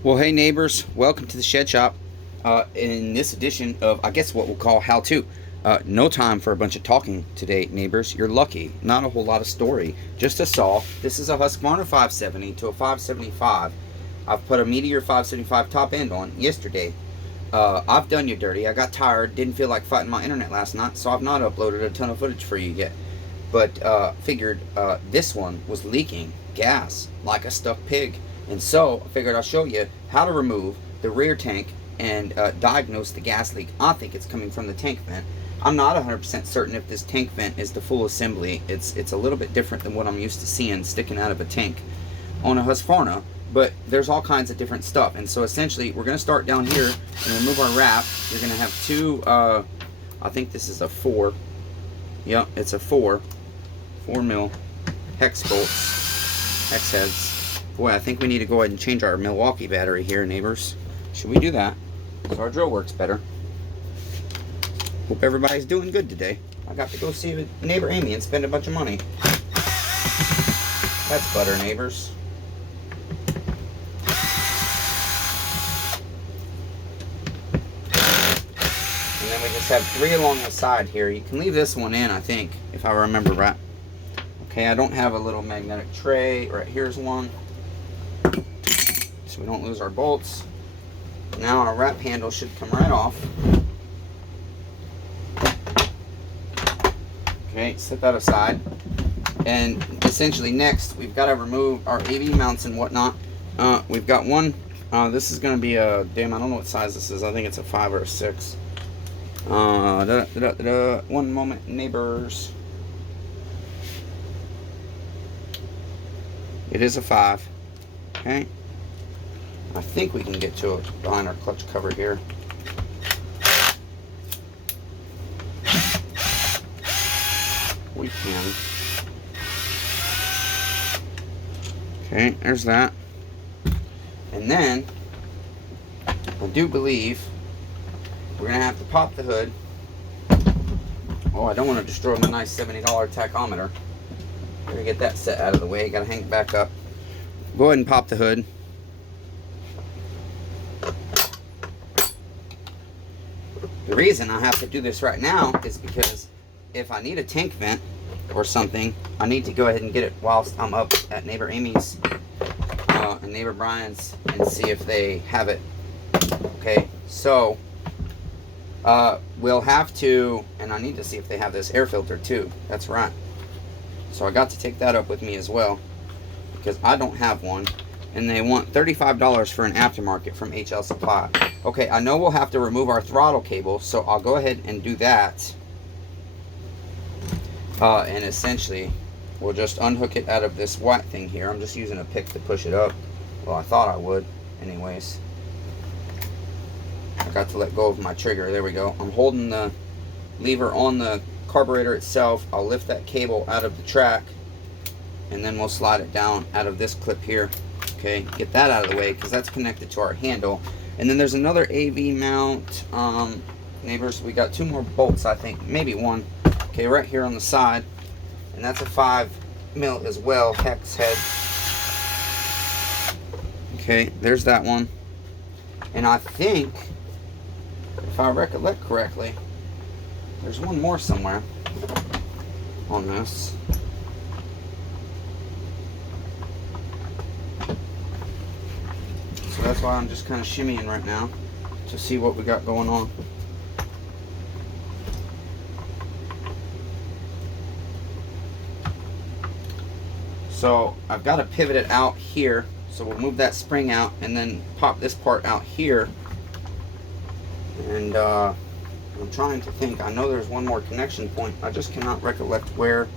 Well, hey neighbors, welcome to the Shed Shop. In this edition of, I guess, what we'll call How To. No time for a bunch of talking today, neighbors. You're lucky. Not a whole lot of story. Just a saw. This is a Husqvarna 570 to a 575. I've put a Meteor 575 top end on yesterday. I've done you dirty. I got tired. Didn't feel like fighting my internet last night, so I've not uploaded a ton of footage for you yet. But figured this one was leaking gas like a stuck pig. And so I figured I'll show you how to remove the rear tank and diagnose the gas leak. I think it's coming from the tank vent. I'm not 100% certain if this tank vent is the full assembly. It's a little bit different than what I'm used to seeing sticking out of a tank on a Husqvarna, but there's all kinds of different stuff. And so essentially we're going to start down here and remove our wrap. You're going to have two, I think this is a 4. Yep, it's a 4 mil hex bolts, hex heads. Boy, I think we need to go ahead and change our Milwaukee battery here, neighbors. Should we do that so our drill works better? Hope everybody's doing good today. I got to go see neighbor Amy and spend a bunch of money. That's butter, neighbors. And then we just have 3 along the side here. You can leave this one in, I think, if I remember right. Okay, I don't have a little magnetic tray. Right here's one, so we don't lose our bolts. Now our wrap handle should come right off. Okay, set that aside. And essentially next, we've got to remove our AV mounts and whatnot. We've got one, this is going to be a, damn, I don't know what size this is. I think it's a 5 or a 6. One moment, neighbors. It is a 5. Okay. I think we can get to it behind our clutch cover here. We can. Okay, there's that. And then, I do believe we're going to have to pop the hood. Oh, I don't want to destroy my nice $70 tachometer. Gotta get that set out of the way. Gotta hang it back up. Go ahead and pop the hood. The reason I have to do this right now is because if I need a tank vent or something, I need to go ahead and get it whilst I'm up at neighbor Amy's and neighbor Brian's and see if they have it. Okay, so we'll have to, and I need to see if they have this air filter too. That's right. So I got to take that up with me as well, because I don't have one, and they want $35 for an aftermarket from HL Supply. Okay, I know we'll have to remove our throttle cable, so I'll go ahead and do that. And essentially, we'll just unhook it out of this white thing here. I'm just using a pick to push it up. Well, I thought I would. Anyways, I got to let go of my trigger. There we go. I'm holding the lever on the carburetor itself. I'll lift that cable out of the track, and then we'll slide it down out of this clip here. Okay, get that out of the way because that's connected to our handle. And then there's another AV mount. Neighbors, we got 2 more bolts, I think, maybe 1. Okay, right here on the side, and that's a 5 mil as well, hex head. Okay, there's that one. And I think, if I recollect correctly, there's one more somewhere on this. So that's why I'm just kind of shimmying right now to see what we got going on. So I've got to pivot it out here. So we'll move that spring out and then pop this part out here. And I'm trying to think. I know there's one more connection point. I just cannot recollect where.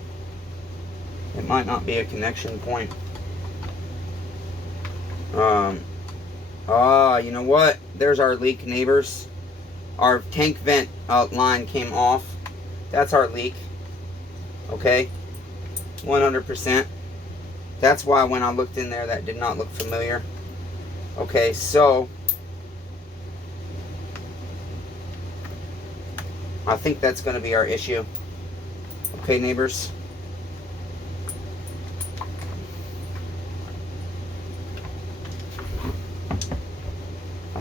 It might not be a connection point. You know what? There's our leak, neighbors. Our tank vent line came off. That's our leak. Okay? 100%. That's why when I looked in there, that did not look familiar. Okay, so I think that's going to be our issue. Okay, neighbors?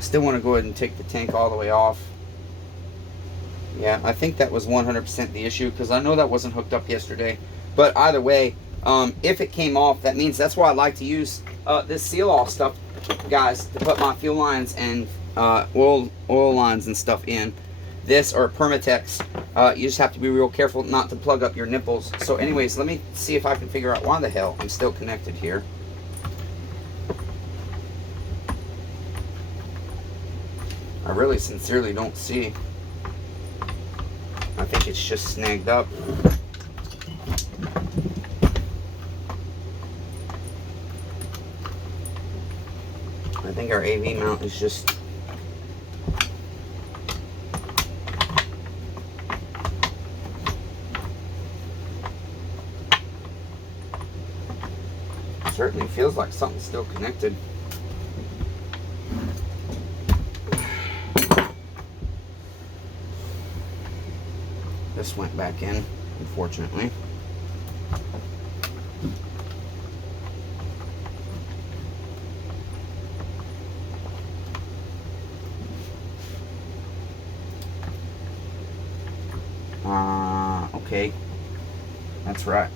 I still want to go ahead and take the tank all the way off. Yeah, I think that was 100% the issue, because I know that wasn't hooked up yesterday. But either way, if it came off, that means that's why I like to use this seal-off stuff, guys, to put my fuel lines and oil lines and stuff in. This or Permatex, you just have to be real careful not to plug up your nipples. So anyways, let me see if I can figure out why the hell I'm still connected here. I really sincerely don't see. I think it's just snagged up. I think our AV mount is just... certainly feels like something's still connected. This went back in, unfortunately. Okay, that's right.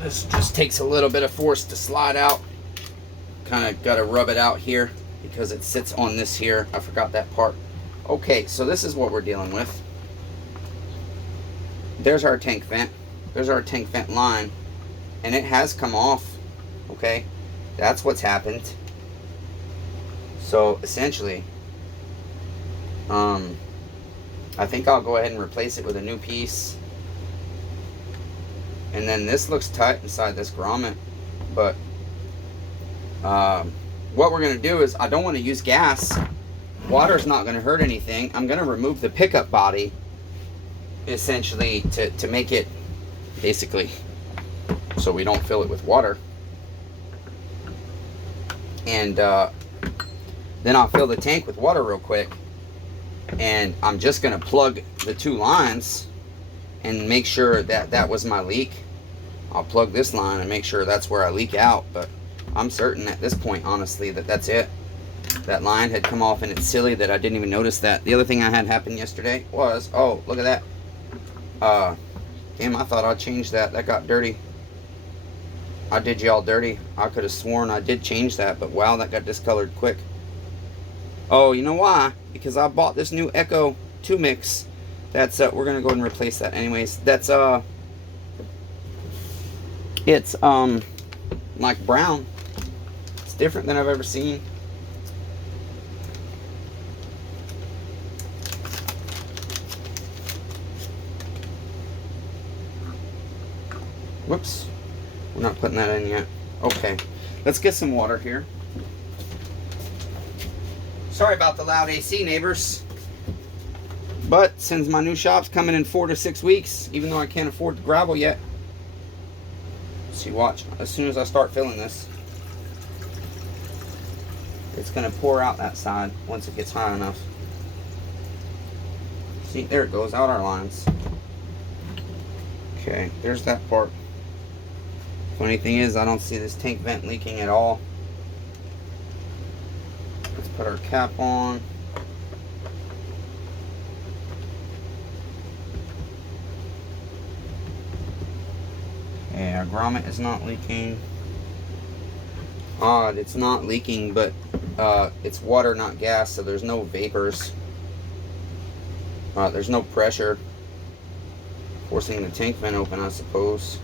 This just takes a little bit of force to slide out. Kind of got to rub it out here because it sits on this here. I forgot that part. Okay, so this is what we're dealing with. There's our tank vent. There's our tank vent line, and it has come off. Okay, that's what's happened. So essentially, I think I'll go ahead and replace it with a new piece. And then this looks tight inside this grommet, but what we're going to do is, I don't want to use gas. Water's not going to hurt anything. I'm going to remove the pickup body, essentially, to make it, basically, so we don't fill it with water. And then I'll fill the tank with water real quick. And I'm just going to plug the two lines and make sure that that was my leak. I'll plug this line and make sure that's where I leak out, but I'm certain at this point, honestly, that that's it. That line had come off, and it's silly that I didn't even notice that. The other thing I had happen yesterday was, oh, look at that. Damn, I thought I'd change that. That got dirty. I did y'all dirty. I could have sworn I did change that, but wow, that got discolored quick. Oh, you know why? Because I bought this new Echo 2 mix. That's we're gonna go ahead and replace that anyways. That's it's like brown. It's different than I've ever seen. Whoops, we're not putting that in yet. Okay, let's get some water here. Sorry about the loud AC, neighbors. But since my new shop's coming in 4 to 6 weeks, even though I can't afford the gravel yet. See, watch. As soon as I start filling this, it's going to pour out that side once it gets high enough. See, there it goes, out our lines. Okay, there's that part. Funny thing is, I don't see this tank vent leaking at all. Let's put our cap on. Okay, our grommet is not leaking. Odd, it's not leaking, but it's water, not gas, so there's no vapors. There's no pressure forcing the tank vent open, I suppose.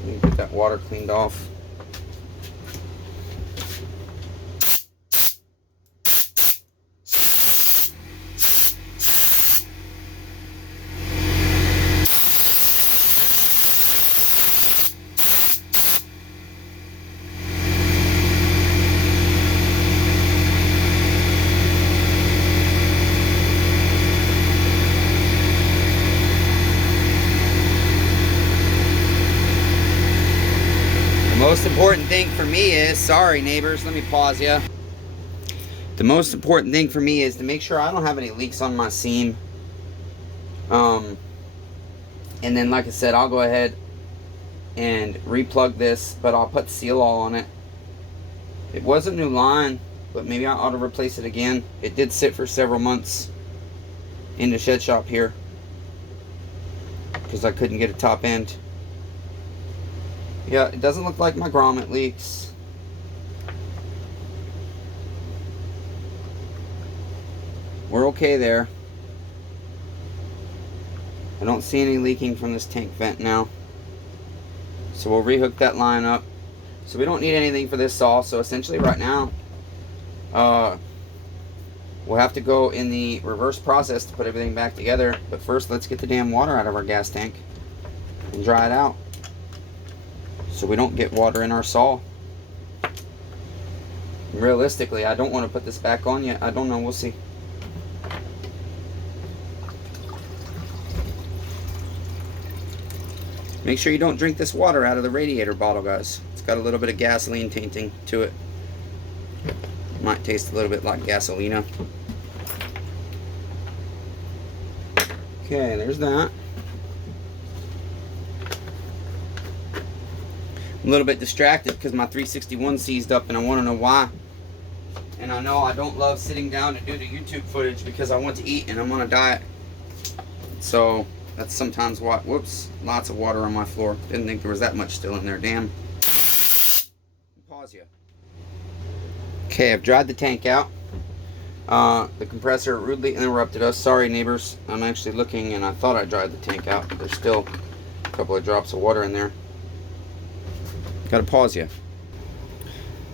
Let me get that water cleaned off. Most important thing for me is, sorry neighbors, let me pause you. The most important thing for me is to make sure I don't have any leaks on my seam. And then, like I said, I'll go ahead and replug this, but I'll put seal all on it. It was a new line, but maybe I ought to replace it again. It did sit for several months in the shed shop here because I couldn't get a top end. Yeah, it doesn't look like my grommet leaks. We're okay there. I don't see any leaking from this tank vent now. So we'll rehook that line up. So we don't need anything for this saw. So essentially right now, we'll have to go in the reverse process to put everything back together. But first, let's get the damn water out of our gas tank and dry it out, so we don't get water in our saw. Realistically, I don't want to put this back on yet. I don't know. We'll see. Make sure you don't drink this water out of the radiator bottle, guys. It's got a little bit of gasoline tainting to it. Might taste a little bit like gasolina. Okay, there's that. I'm a little bit distracted because my 361 seized up and I want to know why. And I know I don't love sitting down to do the YouTube footage because I want to eat and I'm on a diet. So that's sometimes why. Whoops, lots of water on my floor. Didn't think there was that much still in there. Damn. Pause you. Okay, I've dried the tank out. The compressor rudely interrupted us. Sorry, neighbors. I'm actually looking and I thought I dried the tank out, but there's still a couple of drops of water in there. Gotta pause you.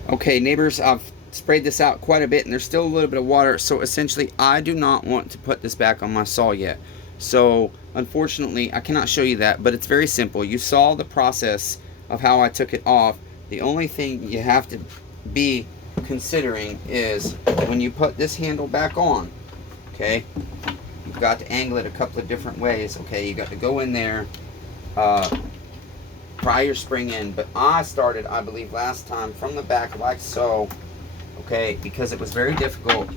Okay, neighbors, I've sprayed this out quite a bit and there's still a little bit of water. So essentially, I do not want to put this back on my saw yet. So unfortunately, I cannot show you that, but it's very simple. You saw the process of how I took it off. The only thing you have to be considering is when you put this handle back on, okay, you've got to angle it a couple of different ways. Okay, you got to go in there, pry your spring in, but I started, I believe last time, from the back like so, okay, because it was very difficult.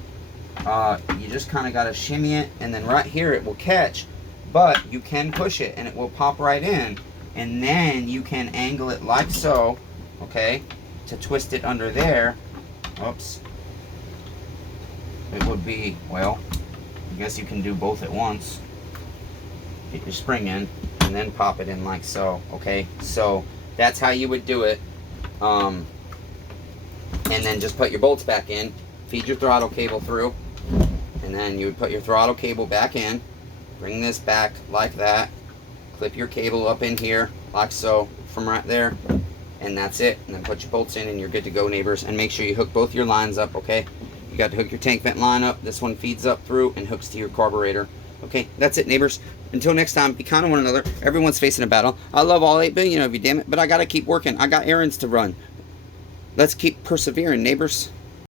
You just kind of got to shimmy it, and then right here it will catch, but you can push it and it will pop right in, and then you can angle it like so, okay, to twist it under there. Oops. It would be, well, I guess you can do both at once. Get your spring in and then pop it in like so, okay? So that's how you would do it. And then just put your bolts back in, feed your throttle cable through, and then you would put your throttle cable back in, bring this back like that, clip your cable up in here like so from right there, and that's it. And then put your bolts in and you're good to go, neighbors. And make sure you hook both your lines up, okay? You got to hook your tank vent line up. This one feeds up through and hooks to your carburetor. Okay, that's it, neighbors. Until next time, be kind to one another. Everyone's facing a battle. I love all 8 billion of you, damn it, but I got to keep working. I got errands to run. Let's keep persevering, neighbors.